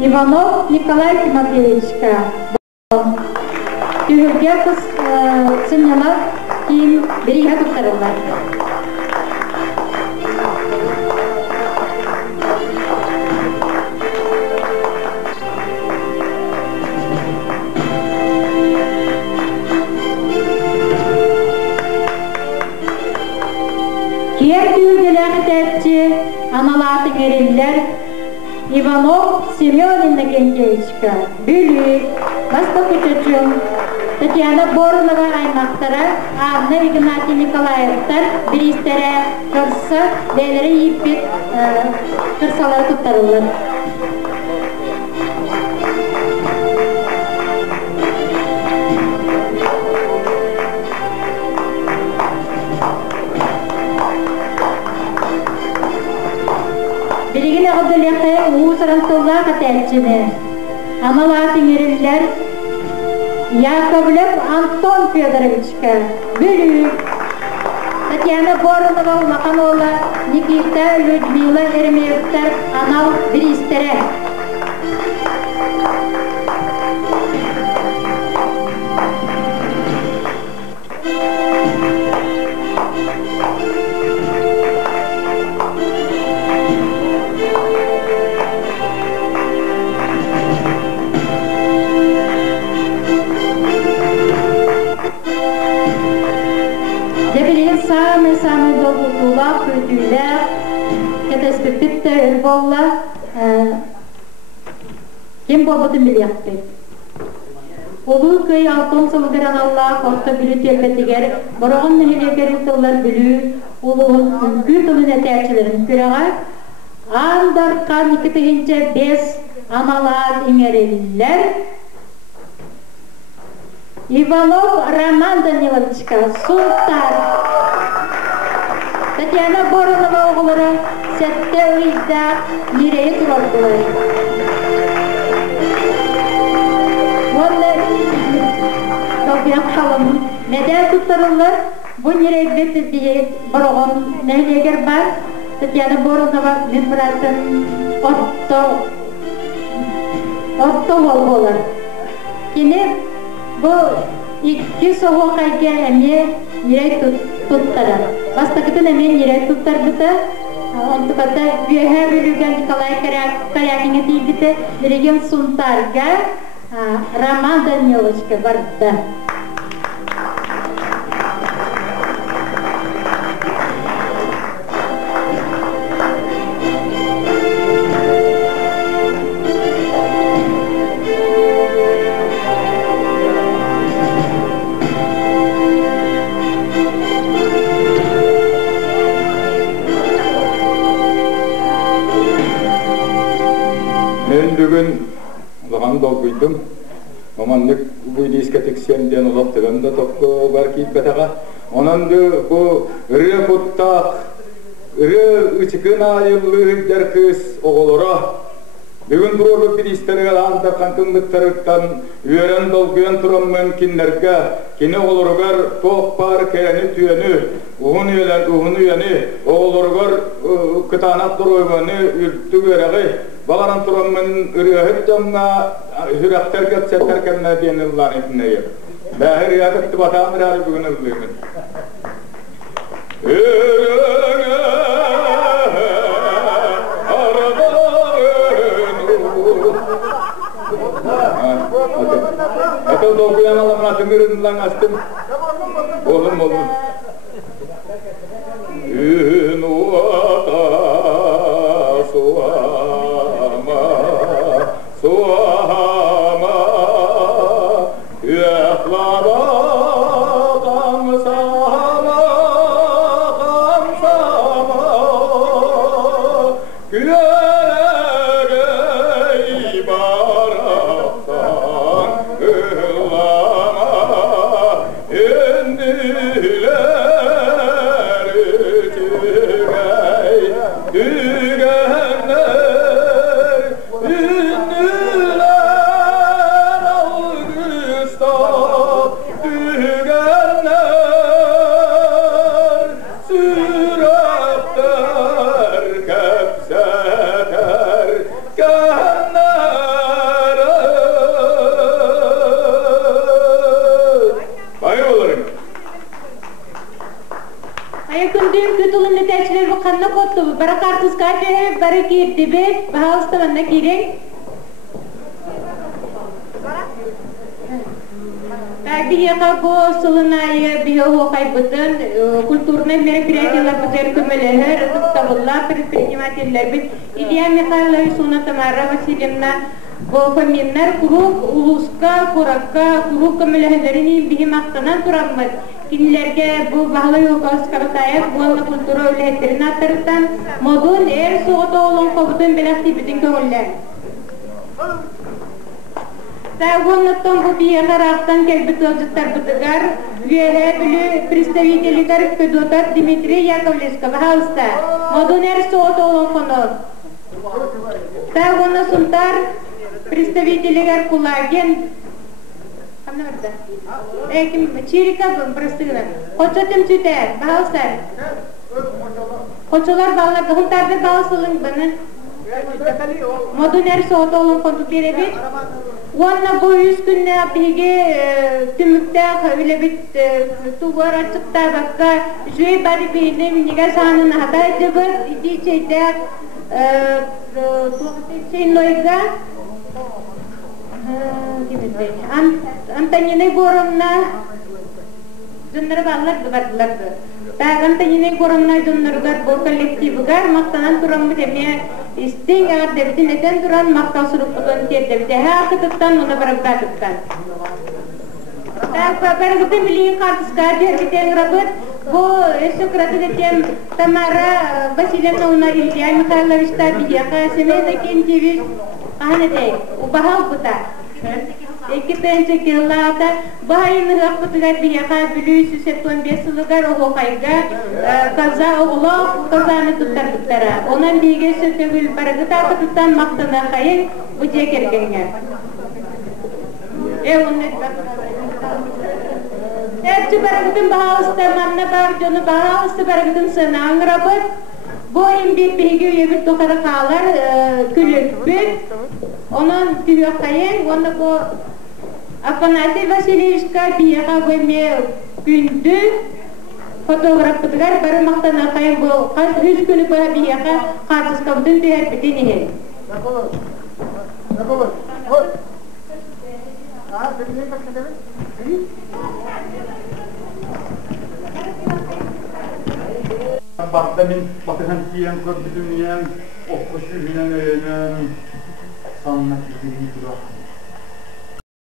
Иванов Николай Тимофеевичка. Түйілге қыз сыннала кейін береге тұттарылар. Кер түйілгелері тәтчі аналатын ерелілер Иванов Семен Иннокентьевичка, Бюлик, Востокичачун, Татьяна Боронова аймақтары, Анна Игнатий Николаевтар, Биристері, Кырсы, Бәлері Еппет, Кырсалары тұттарылыр. Береген ағыдылықы ұғысырантылға қатәтчіні. Аналатын ерілер Яковлев Антон Федоровичка, Бюлик, Татьяна Боронова, Мақанова, Никита, Людмила, Ермеевтар, Анал, Биристері. Самый долгий тулап, көтүйлер, кетеспеппетті үрболла, кем болбатын білияқпен. Олу көй алтын сылғыран Аллах, қорқы білі тербетігер, бұрағын нәхелегер ұтылар білі, олуғын үңгі тұлын әтәчілерін көреға, андарқан 2-5 аналар еңерелілер, Иванов Роман Даниловичка, Султан, Татьяна Боронова оғылары сәтті өйді нерейі тұралдылар. Оны тоғияқ қалымын мәдәл тұттарылар, бұл нерей беті дейі бұрығын нәйлегер бар. Татьяна Боронова мен бұратын отто ол болар. Кені бұл 2 соғы қайға әме нерей тұттарар. Бастакытын әмен нерей тұттар бұта, онтықата бүйәе бөліген Николай Корякинге дейбіті нереген сұнтарға Роман Даниловичка барды. Бүгін ұлған долгүйдім. Маманлық бұйды ескетіксенден ұлықтығын да тоққы бар кейт бәтіға. Онанды бұл үрі құттақ, үрі үчікін айылы дәркіз оғылыра. Бүгін бұрылы білістерігі аңдаққан күміттіріктен үйерен долгүйен тұран мүмкінлерге кені оғылырғар тоқ бар кәрені түйені, ұғын үйені, оғылырғар күтанат дұройманы үрті көріғі. Баларан тұрамын үріғіт жаңға үрәқтер көтсеттер кәміне дейін ұллан етіне ер. Бәхір яғытты батамыр әрі бүгін ұллығын. Үріңі арбағын Атыл долгуян аламын атын үрінлан астым. Олым. Үн уата суа Суама, üeflada kamsama, gülerege ibaratsan ıllama, endile ostu bara kartuz kafe bara girdi be bahasta bana giren. Bir yaka bu solunayı bir o kaybıdan kulturne merkezler bu kömeleher tabullar предпринимательler bit İlya Mikhailович ona Tamara Vasilyevna bu feminler kuruk uluska kurakka kuruk kömeleherlerini bir maktanan turamız kimlerge bu bahlı yokas karataya bu ana kulturu öğretlerini atırtan modun soğuta olan kabutun belakti bütün kömüller. Тагоннаттан бу биярактан келбит озуттар бутыгар үеһе бүлү представителигер Федотар Дмитрий Яковлевска бахалста модунер соот олон конор Тагонна сунтар представителигер Кулаген камнарда эким Чирика простыгына Хочотым чүтер бахалста Хочолар баллар гынтарды баасылың баны модунер соот олон конту беребит Wanna bu 100 günde bige tümükte öyle bir tuvar açıkta bakka şöyle bari bir niga sanın hata edebir idi şeyde şey noyga gibi Antanine gorumna Jönleri ballar duvarlar Antanine gorumna jönleri bu kolektivi gar maktanan turamı demeye İsting agar devletin neden duran maktal suruputun tiyette hakikaten ona bıraktıktan. Bergütün biliğin kartıskar diğer biten rabıt bu Sokrat'ı detem Tamara Vasilyevna ona İlya Mikhailovich biyaka semedeki intiviz ahanete ubahal buta. Ekipten çekilata bahayını hafıtıgar biyaka bülüsü septon besılıgar oğu kayga kaza oğlu kazanı tuttara. Onun bilge sötөгül barıgıta akıtıtan maktana kayın bu cekergenler. Hepsi barıgıtın bahağısta manna bar jonu bahağısta barıgıtın sınağın rabıt bu bir bilgi üyebit dokara kağlar külüpbüt onun tüyü kayın onu bu Afanasy Vasilyevичка biyaka gömme gündü fotoğraf tutar barı maktana kayın bu kaz 100 günü koya biyaka kartız kabutun tüyer bitin ihe. Baktamin bakıhan kiyen körbütün yen okuşu binen öğrenen sanmak gibi durak.